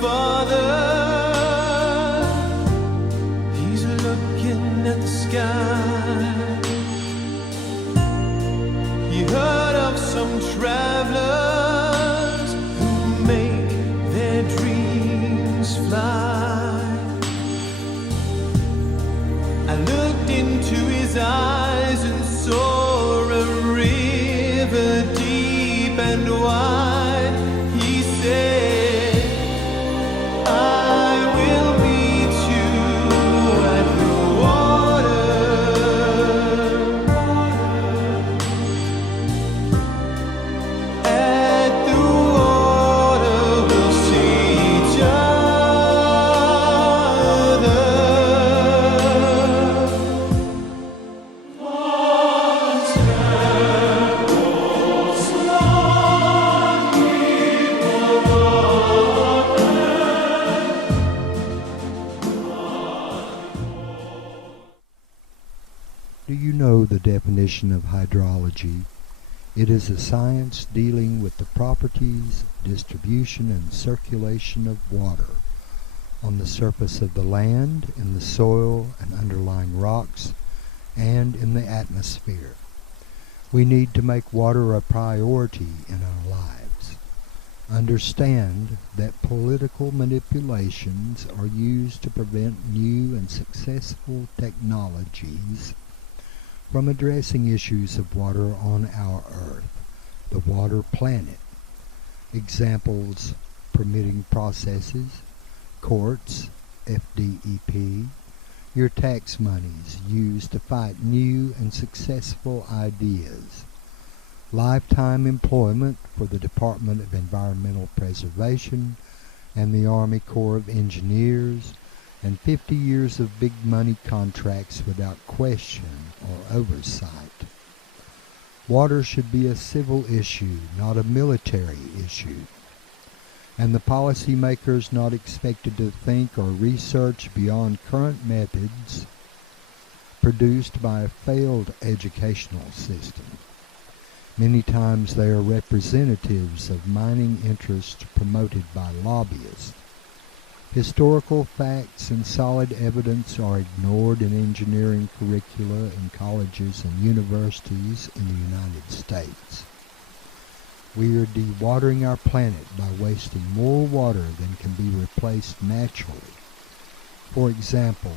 father, he's looking at the sky. He heard of some travelers who make their dreams fly. I looked into his eyes and saw a river deep and wide. He said, I will meet you at the water. At the water we'll see each other. Do you know the definition of hydrology? It is a science dealing with the properties, distribution, and circulation of water on the surface of the land, in the soil and underlying rocks, and in the atmosphere. We need to make water a priority in our lives. Understand that political manipulations are used to prevent new and successful technologies from addressing issues of water on our Earth, the water planet. Examples: permitting processes, courts, FDEP, your tax monies used to fight new and successful ideas, lifetime employment for the Department of Environmental Preservation and the Army Corps of Engineers, and 50 years of big money contracts without question or oversight. Water should be a civil issue, not a military issue, and the policymakers not expected to think or research beyond current methods produced by a failed educational system. Many times they are representatives of mining interests promoted by lobbyists. Historical facts and solid evidence are ignored in engineering curricula in colleges and universities in the United States. We are dewatering our planet by wasting more water than can be replaced naturally. For example,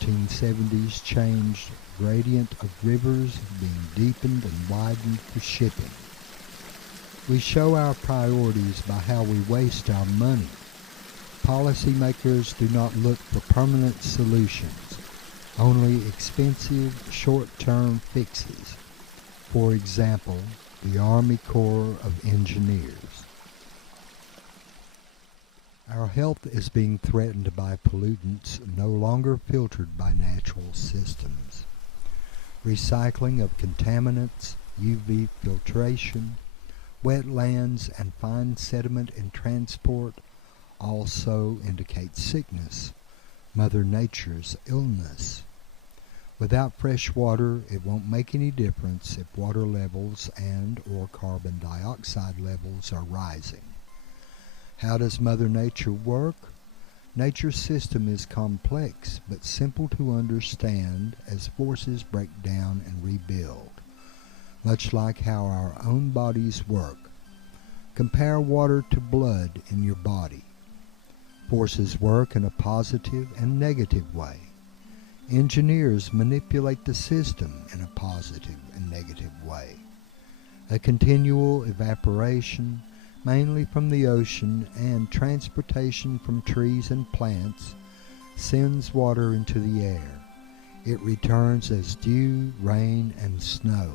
1970s changed gradient of rivers being deepened and widened for shipping. We show our priorities by how we waste our money. Policymakers do not look for permanent solutions, only expensive short-term fixes. For example, the Army Corps of Engineers. Our health is being threatened by pollutants no longer filtered by natural systems. Recycling of contaminants, UV filtration, wetlands, and fine sediment in transport also indicate sickness, Mother Nature's illness. Without fresh water, it won't make any difference if water levels and/or carbon dioxide levels are rising. How does Mother Nature work? Nature's system is complex but simple to understand as forces break down and rebuild, much like how our own bodies work. Compare water to blood in your body. Forces work in a positive and negative way. Engineers manipulate the system in a positive and negative way. A continual evaporation, mainly from the ocean, and transportation from trees and plants sends water into the air. It returns as dew, rain, and snow.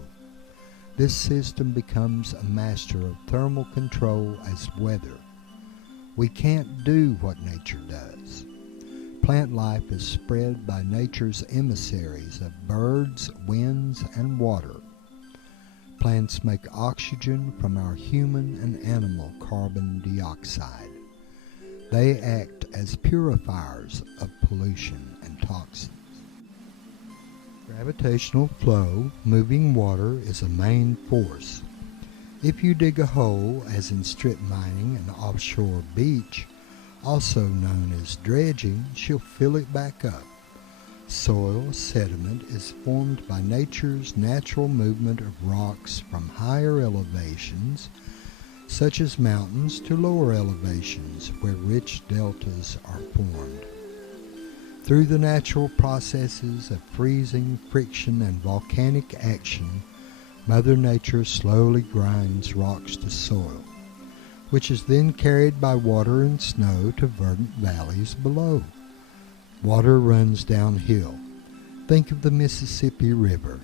This system becomes a master of thermal control as weather. We can't do what nature does. Plant life is spread by nature's emissaries of birds, winds, and water. Plants make oxygen from our human and animal carbon dioxide. They act as purifiers of pollution and toxins. Gravitational flow, moving water, is a main force. If you dig a hole, as in strip mining an offshore beach, also known as dredging, she'll fill it back up. Soil sediment is formed by nature's natural movement of rocks from higher elevations, such as mountains, to lower elevations where rich deltas are formed. Through the natural processes of freezing, friction, and volcanic action, Mother Nature slowly grinds rocks to soil, which is then carried by water and snow to verdant valleys below. Water runs downhill. Think of the Mississippi River.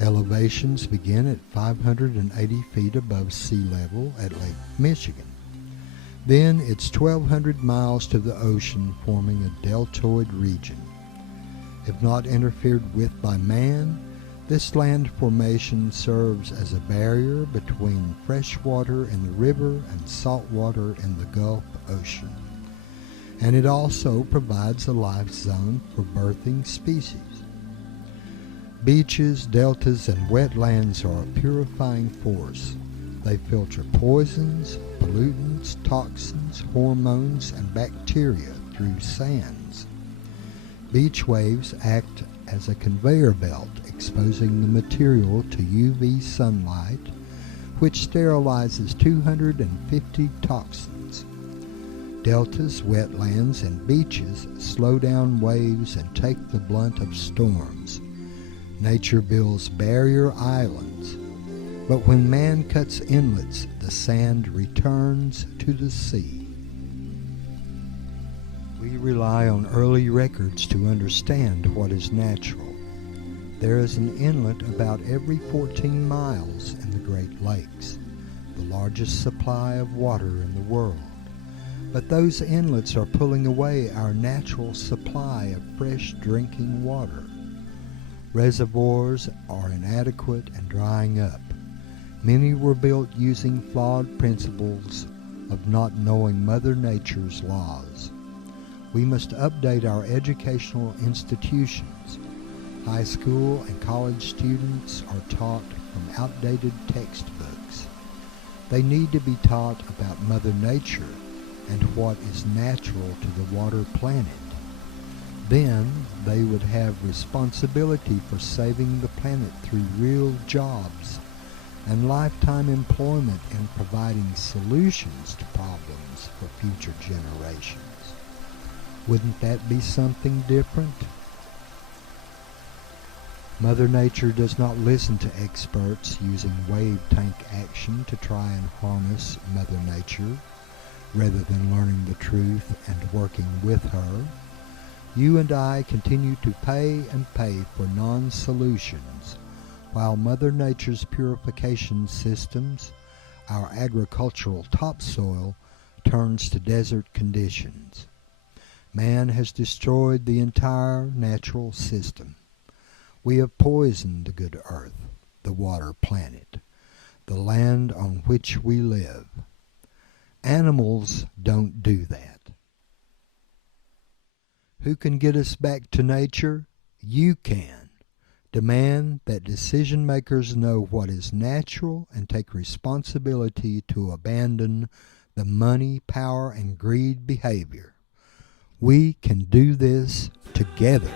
Elevations begin at 580 feet above sea level at Lake Michigan. Then it's 1,200 miles to the ocean, forming a deltoid region. If not interfered with by man, this land formation serves as a barrier between fresh water in the river and salt water in the Gulf Ocean. And it also provides a life zone for birthing species. Beaches, deltas, and wetlands are a purifying force. They filter poisons, pollutants, toxins, hormones, and bacteria through sands. Beach waves act as a conveyor belt, exposing the material to UV sunlight, which sterilizes 250 toxins. Deltas, wetlands, and beaches slow down waves and take the brunt of storms. Nature builds barrier islands, but when man cuts inlets, the sand returns to the sea. We rely on early records to understand what is natural. There is an inlet about every 14 miles in the Great Lakes, the largest supply of water in the world. But those inlets are pulling away our natural supply of fresh drinking water. Reservoirs are inadequate and drying up. Many were built using flawed principles of not knowing Mother Nature's laws. We must update our educational institutions. High school and college students are taught from outdated textbooks. They need to be taught about Mother Nature and what is natural to the water planet. Then they would have responsibility for saving the planet through real jobs and lifetime employment in providing solutions to problems for future generations. Wouldn't that be something different? Mother Nature does not listen to experts using wave tank action to try and harness Mother Nature, rather than learning the truth and working with her. You and I continue to pay and pay for non-solutions, while Mother Nature's purification systems, our agricultural topsoil, turns to desert conditions. Man has destroyed the entire natural system. We have poisoned the good earth, the water planet, the land on which we live. Animals don't do that. Who can get us back to nature? You can. Demand that decision makers know what is natural and take responsibility to abandon the money, power, and greed behavior. We can do this together.